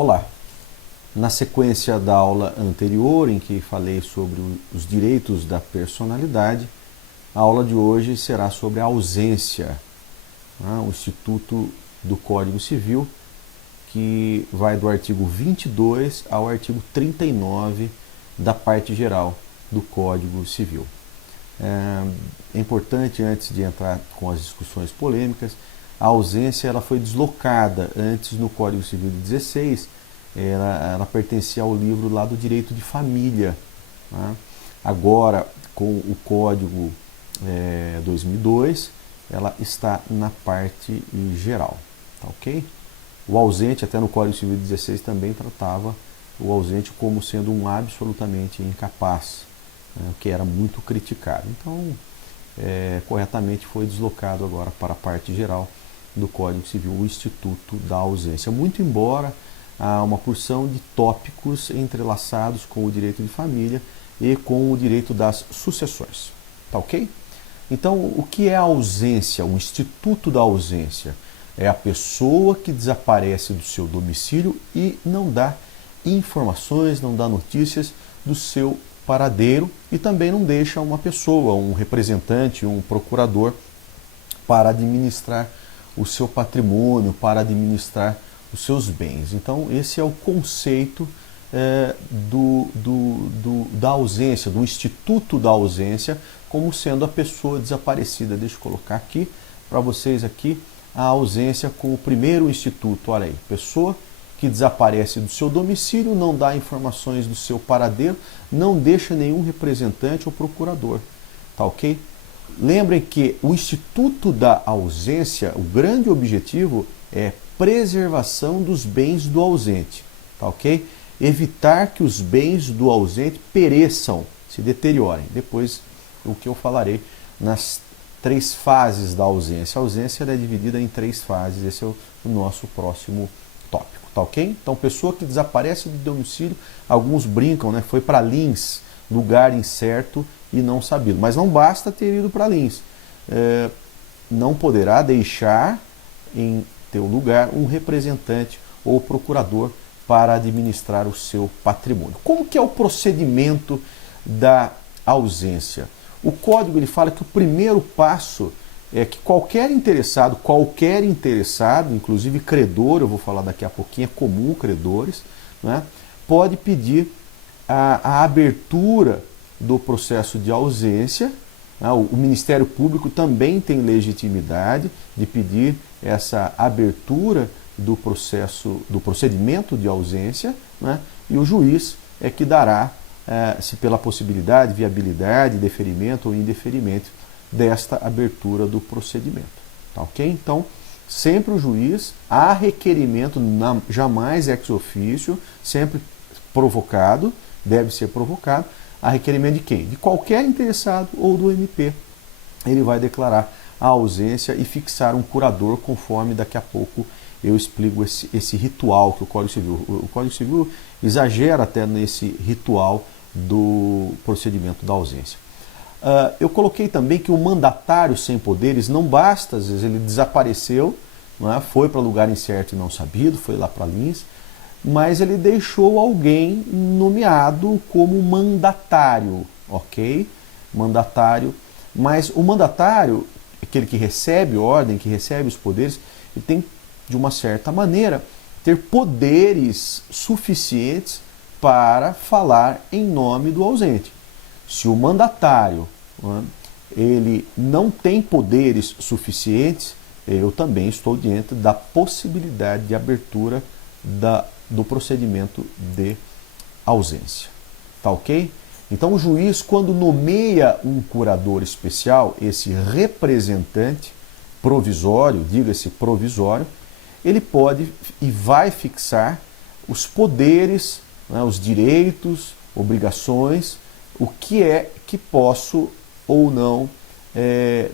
Olá! Na sequência da aula anterior, em que falei sobre os direitos da personalidade, a aula de hoje será sobre a ausência, o Instituto do Código Civil, que vai do artigo 22 ao artigo 39 da parte geral do Código Civil. É importante, antes de entrar com as discussões polêmicas, a ausência ela foi deslocada antes no Código Civil de 16, ela pertencia ao livro lá do direito de família. Agora, com o Código 2002, ela está na parte geral, tá ok? O ausente, até no Código Civil de 16, também tratava o ausente como sendo um absolutamente incapaz, o que era muito criticado. Então, corretamente foi deslocado agora para a parte geral do Código Civil, o Instituto da Ausência. Muito embora há uma porção de tópicos entrelaçados com o direito de família e com o direito das sucessões. Tá ok? Então, o que é a ausência? O Instituto da Ausência é a pessoa que desaparece do seu domicílio e não dá informações, não dá notícias do seu paradeiro e também não deixa uma pessoa, um representante, um procurador para administrar o seu patrimônio, para administrar os seus bens. Então, esse é o conceito da ausência, do Instituto da Ausência, como sendo a pessoa desaparecida. Deixa eu colocar aqui para vocês aqui a ausência com o primeiro instituto. Olha aí, pessoa que desaparece do seu domicílio, não dá informações do seu paradeiro, não deixa nenhum representante ou procurador. Tá ok? Lembrem que o Instituto da Ausência, o grande objetivo é preservação dos bens do ausente, tá ok? Evitar que os bens do ausente pereçam, se deteriorem. Depois, o que eu falarei nas 3 fases da ausência. A ausência é dividida em 3 fases, esse é o nosso próximo tópico, tá ok? Então, pessoa que desaparece do domicílio, alguns brincam, né? Foi para Lins, lugar incerto e não sabido. Mas não basta ter ido para Lins. Não poderá deixar em teu lugar um representante ou procurador para administrar o seu patrimônio. Como que é o procedimento da ausência? O código ele fala que o primeiro passo é que qualquer interessado, inclusive credor, eu vou falar daqui a pouquinho, é comum credores, né, pode pedir a abertura do processo de ausência. O Ministério Público também tem legitimidade de pedir essa abertura do procedimento de ausência, né? E o juiz é que dará, se pela possibilidade, viabilidade, deferimento ou indeferimento desta abertura do procedimento. Tá ok? Então, sempre o juiz, há requerimento, jamais ex officio, sempre provocado, deve ser provocado, a requerimento de quem? De qualquer interessado ou do MP. Ele vai declarar a ausência e fixar um curador, conforme daqui a pouco eu explico esse ritual que o Código Civil. O Código Civil exagera até nesse ritual do procedimento da ausência. Eu coloquei também que o mandatário sem poderes não basta, às vezes ele desapareceu, não é? Foi para lugar incerto e não sabido, foi lá para Lins, mas ele deixou alguém nomeado como mandatário, ok? Mandatário, mas o mandatário, aquele que recebe ordem, que recebe os poderes, ele tem, de uma certa maneira, ter poderes suficientes para falar em nome do ausente. Se o mandatário, ele não tem poderes suficientes, eu também estou diante da possibilidade de abertura do procedimento de ausência. Tá ok? Então o juiz, quando nomeia um curador especial, esse representante provisório, diga-se provisório, ele pode e vai fixar os poderes, os direitos, obrigações, o que é que posso ou não,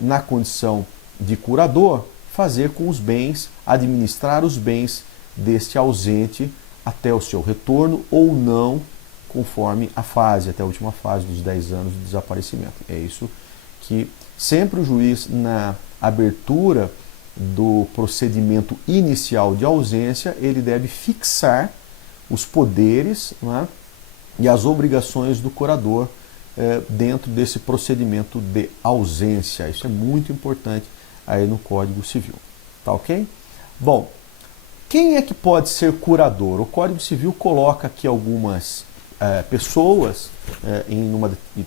na condição de curador, fazer com os bens, administrar os bens deste ausente até o seu retorno ou não, conforme a fase, até a última fase dos 10 anos de desaparecimento. É isso que sempre o juiz, na abertura do procedimento inicial de ausência, ele deve fixar os poderes, né, e as obrigações do curador dentro desse procedimento de ausência. Isso é muito importante aí no Código Civil. Tá ok? Bom, quem é que pode ser curador? O Código Civil coloca aqui algumas pessoas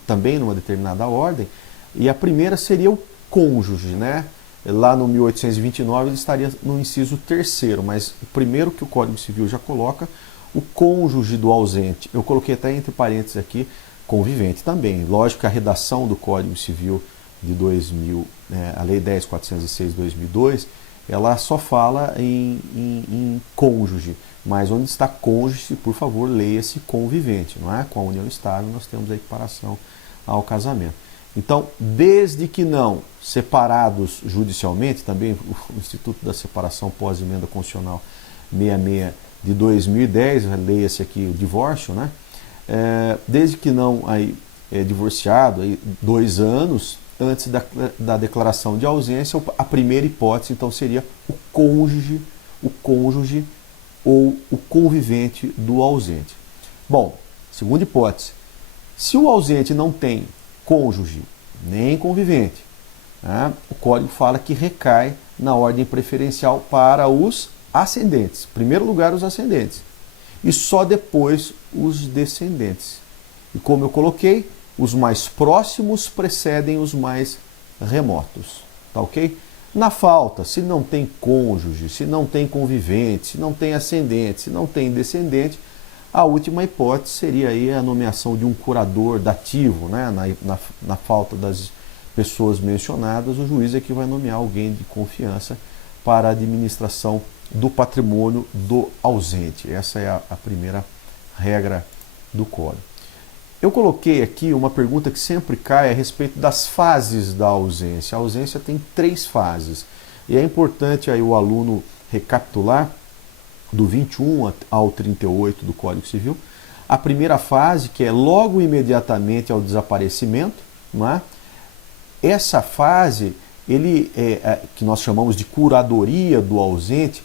também numa determinada ordem, e a primeira seria o cônjuge, né? Lá no 1829 ele estaria no inciso 3º, mas o primeiro que o Código Civil já coloca, o cônjuge do ausente. Eu coloquei até entre parênteses aqui, convivente também. Lógico que a redação do Código Civil de 2000, a Lei 10.406 de 2002, ela só fala em cônjuge, mas onde está cônjuge, por favor, leia-se convivente, não é? Com a união estável nós temos a equiparação ao casamento. Então, desde que não separados judicialmente, também o Instituto da Separação pós-emenda constitucional 66 de 2010, leia-se aqui o divórcio, né? Desde que não divorciado, 2 anos antes da declaração de ausência, a primeira hipótese então seria o cônjuge ou o convivente do ausente. Bom, segunda hipótese, se o ausente não tem cônjuge nem convivente, né, o Código fala que recai na ordem preferencial para os ascendentes. Em primeiro lugar, os ascendentes. E só depois os descendentes. E como eu coloquei, os mais próximos precedem os mais remotos. Tá ok? Na falta, se não tem cônjuge, se não tem convivente, se não tem ascendente, se não tem descendente, a última hipótese seria aí a nomeação de um curador dativo, né? Na falta das pessoas mencionadas, o juiz é que vai nomear alguém de confiança para a administração do patrimônio do ausente. Essa é a primeira regra do Código. Eu coloquei aqui uma pergunta que sempre cai a respeito das fases da ausência. A ausência tem 3 fases. E é importante aí o aluno recapitular do 21 ao 38 do Código Civil. A primeira fase, que é logo imediatamente ao desaparecimento, não é? Essa fase, que nós chamamos de curadoria do ausente,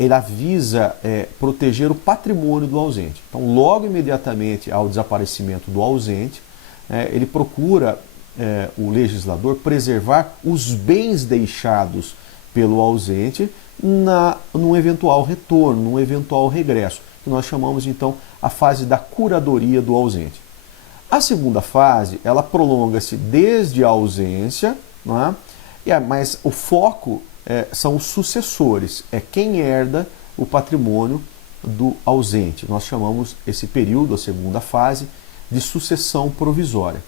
ele visa proteger o patrimônio do ausente. Então, logo imediatamente ao desaparecimento do ausente, ele procura, o legislador, preservar os bens deixados pelo ausente num eventual retorno, num eventual regresso, que nós chamamos, então, a fase da curadoria do ausente. A segunda fase, ela prolonga-se desde a ausência, não é? Mas o foco são os sucessores, é quem herda o patrimônio do ausente. Nós chamamos esse período, a segunda fase, de sucessão provisória.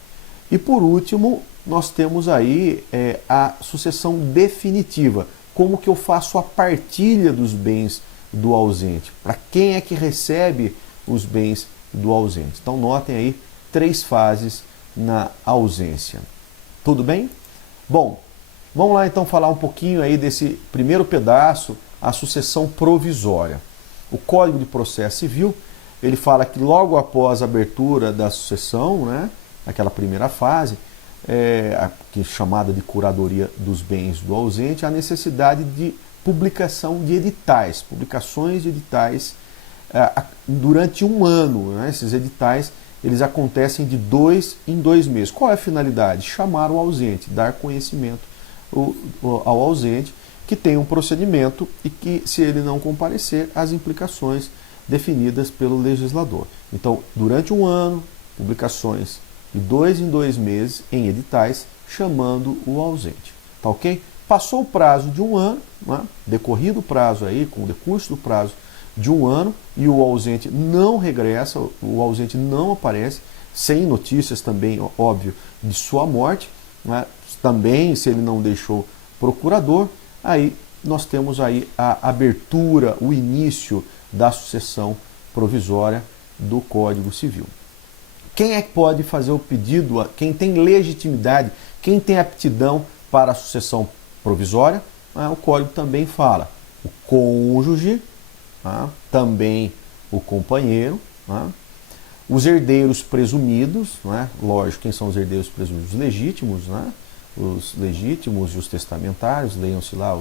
E por último, nós temos aí a sucessão definitiva. Como que eu faço a partilha dos bens do ausente? Para quem é que recebe os bens do ausente? Então notem aí 3 fases na ausência. Tudo bem? Bom, vamos lá então falar um pouquinho aí desse primeiro pedaço, a sucessão provisória. O Código de Processo Civil, ele fala que logo após a abertura da sucessão, né, naquela primeira fase, que é chamada de curadoria dos bens do ausente, a necessidade de publicação de editais, publicações de editais durante um ano. Né? Esses editais eles acontecem de 2 em 2 meses. Qual é a finalidade? Chamar o ausente, dar conhecimento ao ausente que tem um procedimento e que, se ele não comparecer, as implicações definidas pelo legislador. Então, durante um ano, publicações de 2 em 2 meses em editais, chamando o ausente. Tá ok? Passou o prazo de um ano, né? Decorrido o prazo aí, com o decurso do prazo de um ano, e o ausente não regressa, o ausente não aparece, sem notícias também, óbvio, de sua morte, né? Também, se ele não deixou procurador, aí nós temos aí a abertura, o início da sucessão provisória do Código Civil. Quem é que pode fazer o pedido? Quem tem legitimidade, quem tem aptidão para a sucessão provisória? O Código também fala o cônjuge, também o companheiro, os herdeiros presumidos, lógico, quem são os herdeiros presumidos? Os legítimos, os legítimos e os testamentários, leiam-se lá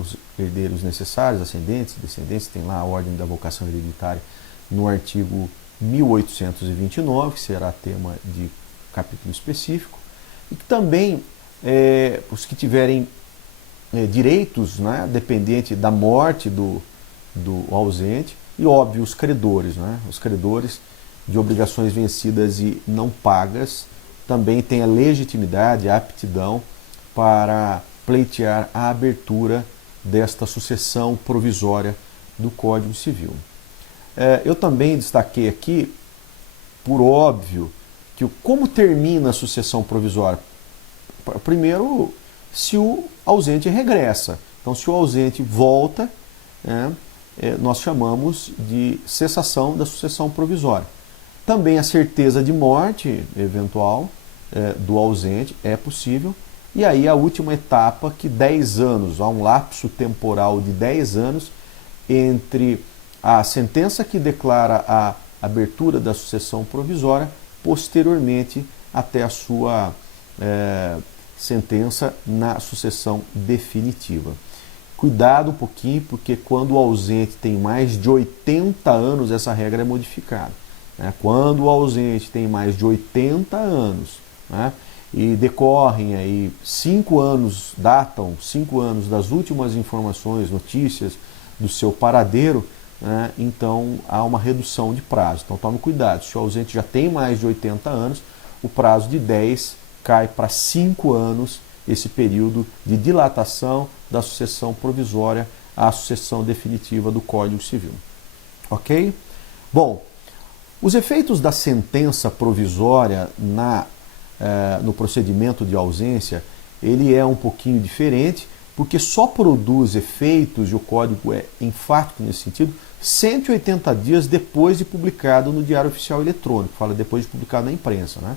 os herdeiros necessários, ascendentes, descendentes, tem lá a ordem da vocação hereditária no artigo 1829, que será tema de capítulo específico, e que também os que tiverem direitos, né, dependente da morte do ausente, e óbvio os credores, né, os credores de obrigações vencidas e não pagas, também têm a legitimidade, a aptidão para pleitear a abertura desta sucessão provisória do Código Civil. Eu também destaquei aqui, por óbvio, que como termina a sucessão provisória? Primeiro, se o ausente regressa. Então, se o ausente volta, nós chamamos de cessação da sucessão provisória. Também a certeza de morte eventual do ausente é possível. E aí a última etapa, que 10 anos, há um lapso temporal de 10 anos entre a sentença que declara a abertura da sucessão provisória, posteriormente até a sua sentença na sucessão definitiva. Cuidado um pouquinho, porque quando o ausente tem mais de 80 anos, essa regra é modificada. Quando o ausente tem mais de 80 anos, e decorrem aí 5 anos, datam 5 anos das últimas informações, notícias do seu paradeiro, então há uma redução de prazo. Então tome cuidado, se o ausente já tem mais de 80 anos, o prazo de 10 cai para 5 anos, esse período de dilatação da sucessão provisória à sucessão definitiva do Código Civil. Ok? Bom, os efeitos da sentença provisória no procedimento de ausência, ele é um pouquinho diferente, porque só produz efeitos, e o Código é enfático nesse sentido, 180 dias depois de publicado no Diário Oficial Eletrônico, fala depois de publicado na imprensa, né?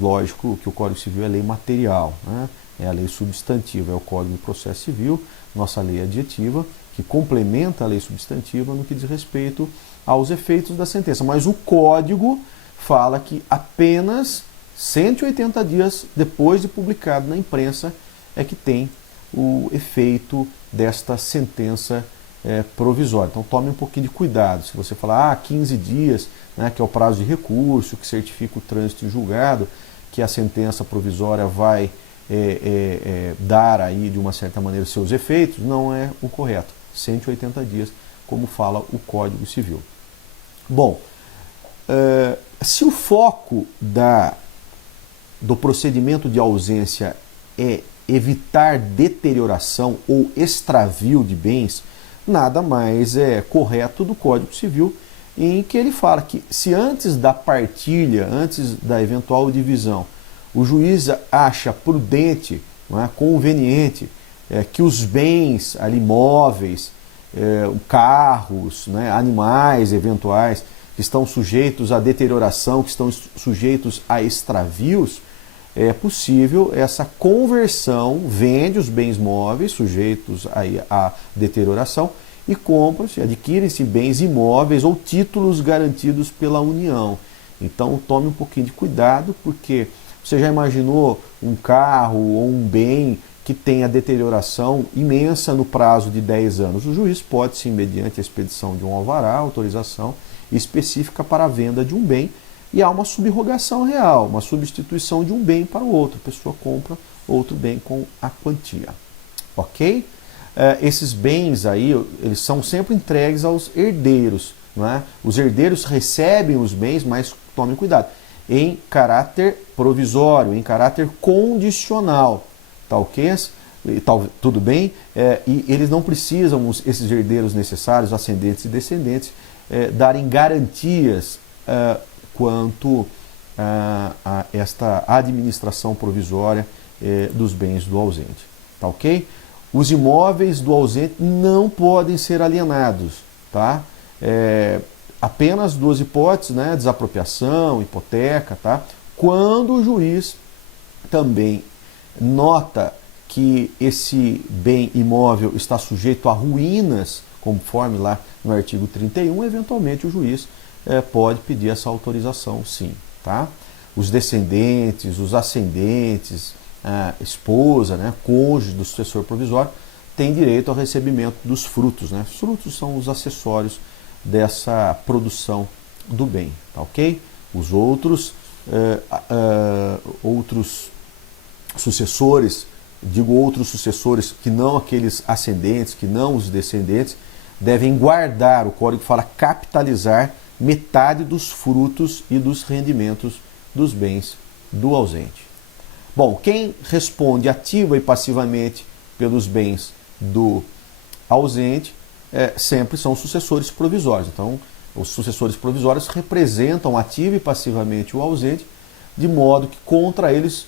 Lógico que o Código Civil é lei material, né? É a lei substantiva, é o Código de Processo Civil, nossa lei adjetiva, que complementa a lei substantiva no que diz respeito aos efeitos da sentença. Mas o Código fala que apenas 180 dias depois de publicado na imprensa é que tem o efeito desta sentença provisória. Então tome um pouquinho de cuidado. Se você falar 15 dias, né, que é o prazo de recurso, que certifica o trânsito em julgado, que a sentença provisória vai dar aí de uma certa maneira seus efeitos, não é o correto. 180 dias, como fala o Código Civil. Bom, se o foco do procedimento de ausência é evitar deterioração ou extravio de bens, nada mais é correto do Código Civil, em que ele fala que se antes da partilha, antes da eventual divisão, o juiz acha prudente, não é, conveniente, que os bens ali, móveis, carros, né, animais eventuais, que estão sujeitos à deterioração, que estão sujeitos a extravios, é possível essa conversão, vende os bens móveis sujeitos à deterioração e compra-se, adquire-se bens imóveis ou títulos garantidos pela União. Então tome um pouquinho de cuidado, porque você já imaginou um carro ou um bem que tenha deterioração imensa no prazo de 10 anos? O juiz pode, sim, mediante a expedição de um alvará, autorização específica para a venda de um bem, e há uma subrogação real, uma substituição de um bem para o outro. A pessoa compra outro bem com a quantia. Ok? Esses bens aí, eles são sempre entregues aos herdeiros. Não é? Os herdeiros recebem os bens, mas tomem cuidado, em caráter provisório, em caráter condicional. Tá ok? Tudo bem? E eles não precisam, esses herdeiros necessários, ascendentes e descendentes, darem garantias quanto a esta administração provisória dos bens do ausente. Tá ok? Os imóveis do ausente não podem ser alienados. Tá? Apenas duas hipóteses, né? Desapropriação, hipoteca, tá? Quando o juiz também nota que esse bem imóvel está sujeito a ruínas, conforme lá no artigo 31, eventualmente o juiz pode pedir essa autorização, sim. Tá? Os descendentes, os ascendentes, a esposa, né, cônjuge do sucessor provisório, tem direito ao recebimento dos frutos, né? Os frutos são os acessórios dessa produção do bem, tá ok? Os outros sucessores, digo outros sucessores que não aqueles ascendentes, que não os descendentes, devem guardar, o código fala capitalizar metade dos frutos e dos rendimentos dos bens do ausente. Bom, quem responde ativa e passivamente pelos bens do ausente sempre são sucessores provisórios. Então, os sucessores provisórios representam ativa e passivamente o ausente, de modo que contra eles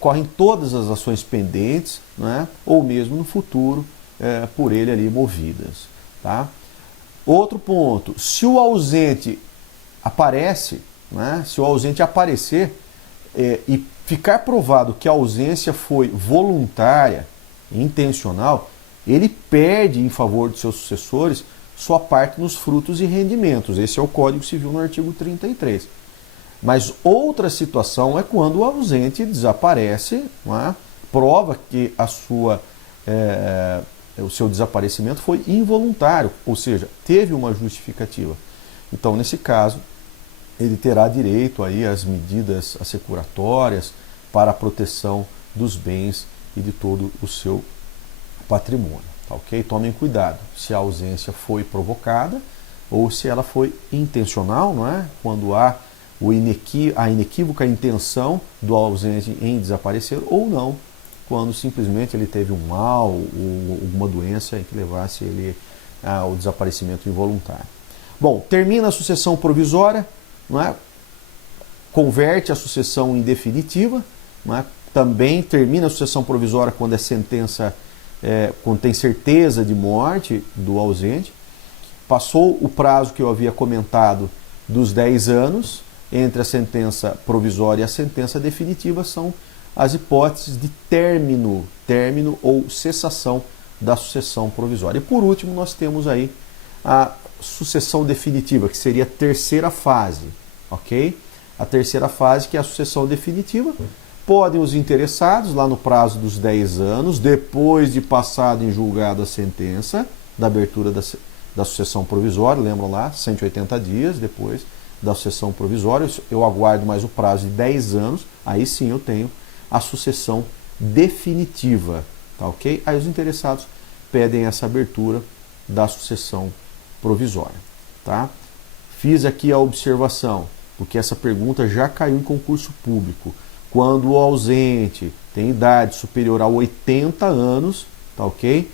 correm todas as ações pendentes, né, ou mesmo no futuro por ele ali movidas. Tá? Outro ponto, se o ausente aparece, né, se o ausente aparecer e ficar provado que a ausência foi voluntária, intencional, ele perde em favor de seus sucessores sua parte nos frutos e rendimentos. Esse é o Código Civil no artigo 33. Mas outra situação é quando o ausente desaparece, né, prova que o seu desaparecimento foi involuntário, ou seja, teve uma justificativa. Então, nesse caso, ele terá direito aí às medidas assecuratórias para a proteção dos bens e de todo o seu patrimônio. Tá, ok? Tomem cuidado se a ausência foi provocada ou se ela foi intencional, não é? Quando há a inequívoca intenção do ausente em desaparecer, ou não, quando simplesmente ele teve um mal ou alguma doença que levasse ele ao desaparecimento involuntário. Bom, termina a sucessão provisória, não é? Converte a sucessão em definitiva, não é? Também termina a sucessão provisória quando quando tem certeza de morte do ausente. Passou o prazo que eu havia comentado dos 10 anos, entre a sentença provisória e a sentença definitiva, são as hipóteses de término ou cessação da sucessão provisória. E por último, nós temos aí a sucessão definitiva, que seria a terceira fase, ok? A terceira fase, que é a sucessão definitiva. Podem os interessados, lá no prazo dos 10 anos, depois de passado em julgado a sentença da abertura da sucessão provisória, lembram lá, 180 dias depois da sucessão provisória, eu aguardo mais o prazo de 10 anos, aí sim eu tenho a sucessão definitiva, tá ok? Aí os interessados pedem essa abertura da sucessão provisória, tá? Fiz aqui a observação, porque essa pergunta já caiu em concurso público. Quando o ausente tem idade superior a 80 anos, tá ok?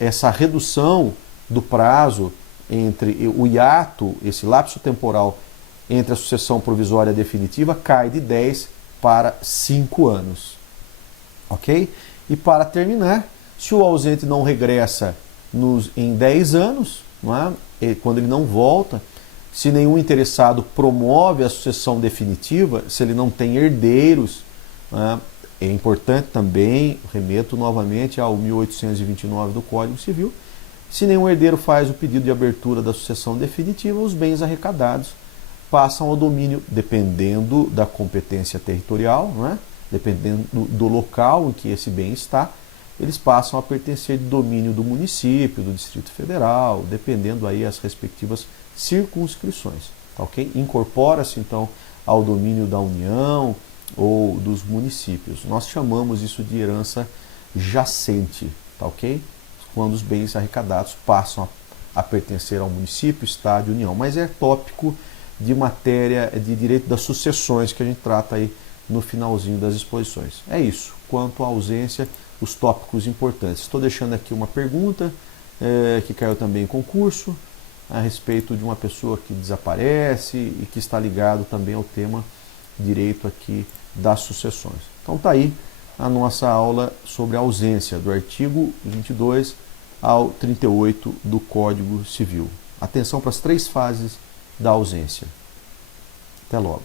Essa redução do prazo entre o hiato, esse lapso temporal entre a sucessão provisória e a definitiva, cai de 10 para 5 anos, ok? E para terminar, se o ausente não regressa em 10 anos, não é? Quando ele não volta, se nenhum interessado promove a sucessão definitiva, se ele não tem herdeiros, né, é importante também, remeto novamente ao 1829 do Código Civil, se nenhum herdeiro faz o pedido de abertura da sucessão definitiva, os bens arrecadados passam ao domínio, dependendo da competência territorial, né, dependendo do local em que esse bem está, eles passam a pertencer de domínio do município, do Distrito Federal, dependendo aí as respectivas circunscrições, tá, ok? Incorpora-se então ao domínio da União ou dos municípios. Nós chamamos isso de herança jacente, tá, ok? Quando os bens arrecadados passam a pertencer ao município, estado e União. Mas é tópico de matéria de direito das sucessões que a gente trata aí no finalzinho das exposições. É isso. Quanto à ausência, os tópicos importantes. Estou deixando aqui uma pergunta que caiu também em concurso, a respeito de uma pessoa que desaparece e que está ligado também ao tema direito aqui das sucessões. Então está aí a nossa aula sobre a ausência, do artigo 22 ao 38 do Código Civil. Atenção para as 3 fases da ausência. Até logo.